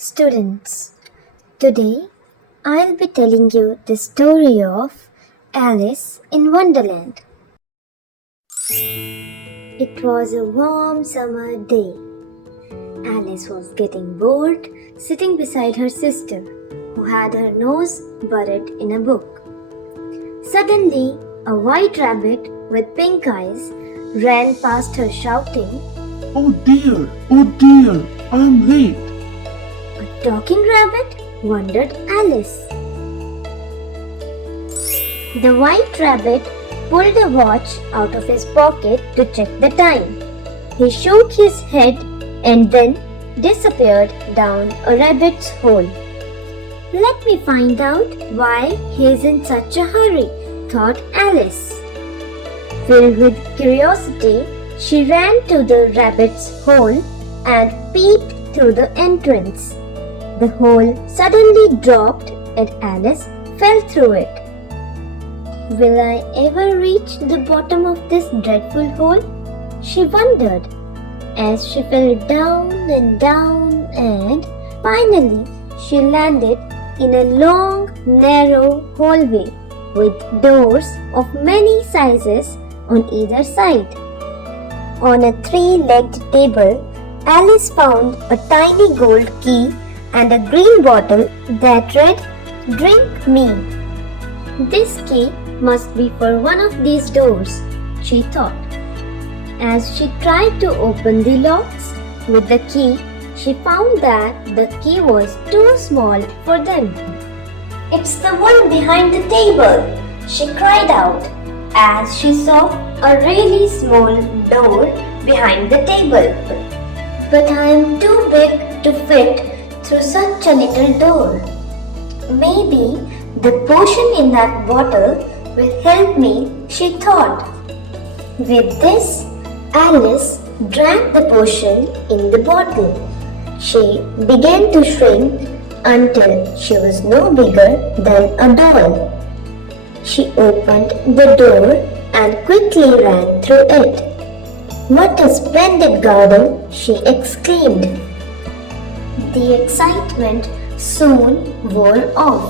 Students, today I'll be telling you the story of Alice in Wonderland. It was a warm summer day. Alice was getting bored sitting beside her sister, who had her nose buried in a book. Suddenly, a white rabbit with pink eyes ran past her shouting, Oh dear, I'm late. "A talking rabbit?" wondered Alice. The white rabbit pulled a watch out of his pocket to check the time. He shook his head and then disappeared down a rabbit's hole. "Let me find out why he's in such a hurry," thought Alice. Filled with curiosity, she ran to the rabbit's hole and peeped through the entrance. The hole suddenly dropped and Alice fell through it. "Will I ever reach the bottom of this dreadful hole?" she wondered as she fell down and finally she landed in a long, narrow hallway with doors of many sizes on either side. On a three-legged table, Alice found a tiny gold key and a green bottle that read, "Drink me." "This key must be for one of these doors," she thought. As she tried to open the locks with the key, she found that the key was too small for them. "It's the one behind the table," she cried out as she saw a really small door behind the table. "But I am too big to fit through such a little door. Maybe the potion in that bottle will help me," she thought. With this, Alice drank the potion in the bottle. She began to shrink until she was no bigger than a doll. She opened the door and quickly ran through it. "What a splendid garden!" she exclaimed. The excitement soon wore off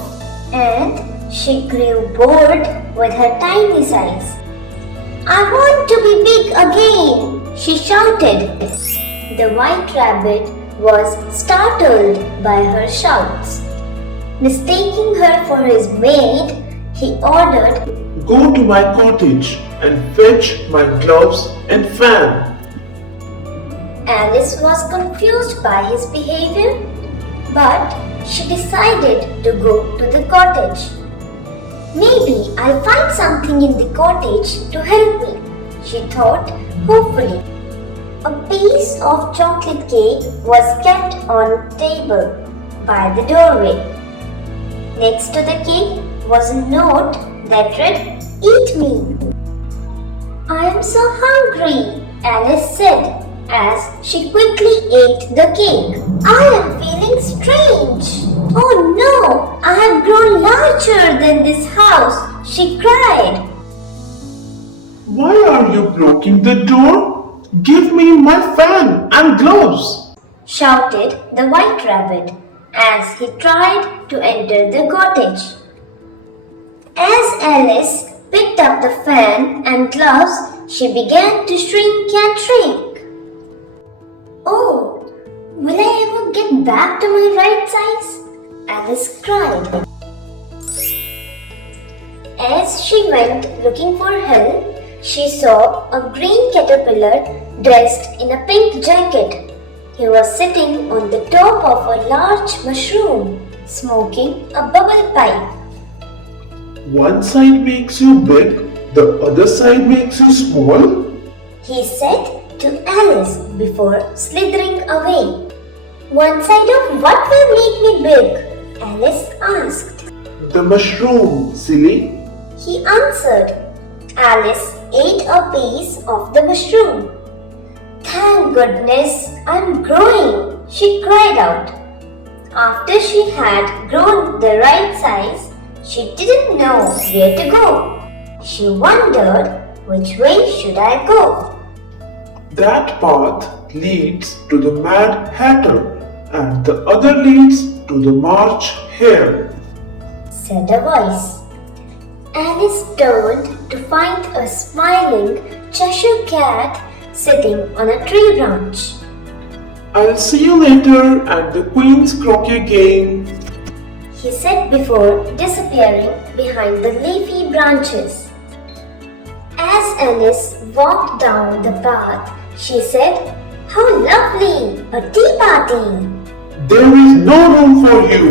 and she grew bored with her tiny size. "I want to be big again!" she shouted. The white rabbit was startled by her shouts. Mistaking her for his maid, he ordered, Go to my cottage and fetch my gloves and fan. Alice was confused by his behavior, but she decided to go to the cottage. "Maybe I'll find something in the cottage to help me," she thought hopefully. A piece of chocolate cake was kept on a table by the doorway. Next to the cake was a note that read, "Eat me." "I am so hungry," Alice said as she quickly ate the cake. "I am feeling strange. Oh no, I have grown larger than this house," she cried. Why are you blocking the door? Give me my fan and gloves. Shouted the white rabbit as he tried to enter the cottage. As Alice picked up the fan and gloves, she began to shrink and shrink. "Oh, will I ever get back to my right size?" Alice cried. As she went looking for help, she saw a green caterpillar dressed in a pink jacket. He was sitting on the top of a large mushroom, smoking a bubble pipe. One side makes you big, the other side makes you small. He said to Alice before slithering away. "One side of what will make me big?" Alice asked. The mushroom, silly. He answered. Alice ate a piece of the mushroom. "Thank goodness, I'm growing," she cried out. After she had grown the right size, she didn't know where to go. She wondered, which way should I go? That path leads to the Mad Hatter, and the other leads to the March Hare, said a voice. Alice turned to find a smiling Cheshire cat sitting on a tree branch. I'll see you later at the Queen's Croquet game, he said before disappearing behind the leafy branches. As Alice walked down the path, she said, "How lovely! A tea party!" There is no room for you,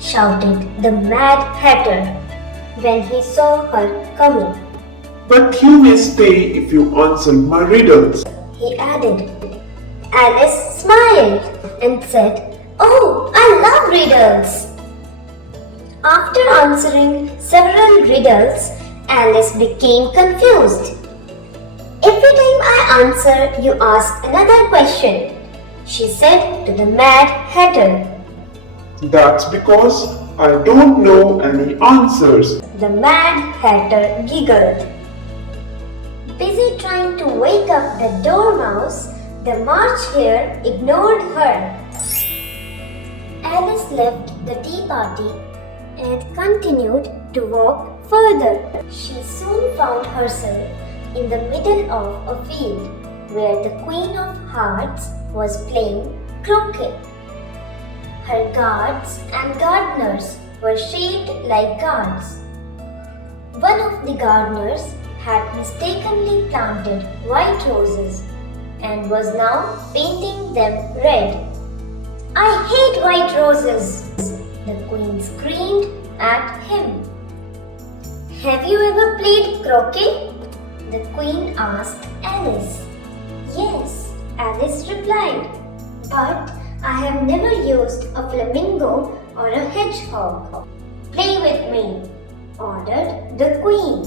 shouted the Mad Hatter when he saw her coming. but you may stay if you answer my riddles. He added. Alice smiled and said, "Oh, I love riddles." After answering several riddles, Alice became confused. "Every time I answer, you ask another question," she said to the Mad Hatter. That's because I don't know any answers. The Mad Hatter giggled. Busy trying to wake up the Dormouse, the March Hare ignored her. Alice left the tea party and continued to walk further. She soon found herself in the middle of a field where the Queen of Hearts was playing croquet. Her guards and gardeners were shaped like guards. One of the gardeners had mistakenly planted white roses and was now painting them red. "I hate white roses," the Queen screamed at him. "Have you ever played croquet?" the Queen asked Alice. "Yes," Alice replied, "but I have never used a flamingo or a hedgehog." "Play with me," ordered the Queen,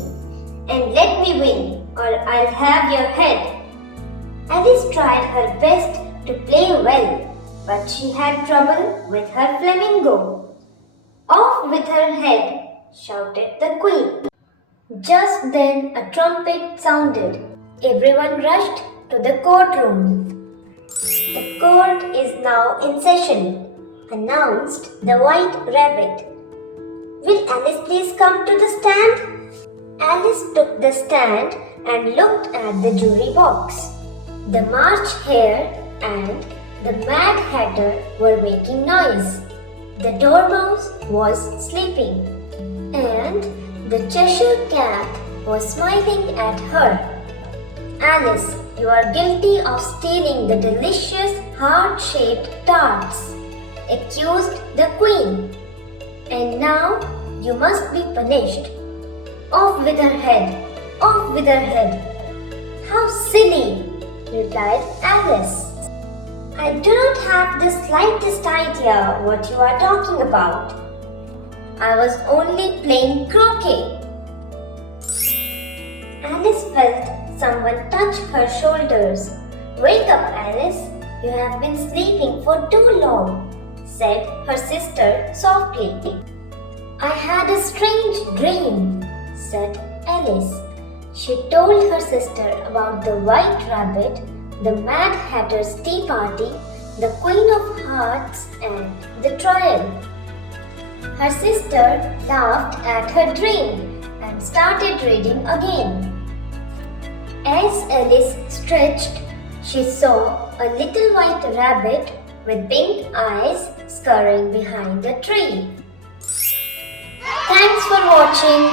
"and let me win or I'll have your head." Alice tried her best to play well, but she had trouble with her flamingo. "Off with her head," shouted the Queen. Just then a trumpet sounded. Everyone rushed to the courtroom. "The court is now in session," announced the White Rabbit. "Will Alice please come to the stand?" Alice took the stand and looked at the jury box. The March Hare and the Mad Hatter were making noise. The Dormouse was sleeping, and the Cheshire Cat was smiling at her. "Alice, you are guilty of stealing the delicious heart-shaped tarts," accused the Queen. "And now you must be punished. Off with her head! Off with her head!" "How silly!" replied Alice. "I do not have the slightest idea what you are talking about. I was only playing croquet." Alice felt someone touch her shoulders. "Wake up, Alice. You have been sleeping for too long," said her sister softly. "I had a strange dream," said Alice. She told her sister about the White Rabbit, the Mad Hatter's tea party, the Queen of Hearts, and the trial. Her sister laughed at her dream and started reading again. As Alice stretched, she saw a little white rabbit with pink eyes scurrying behind the tree. Thanks for watching.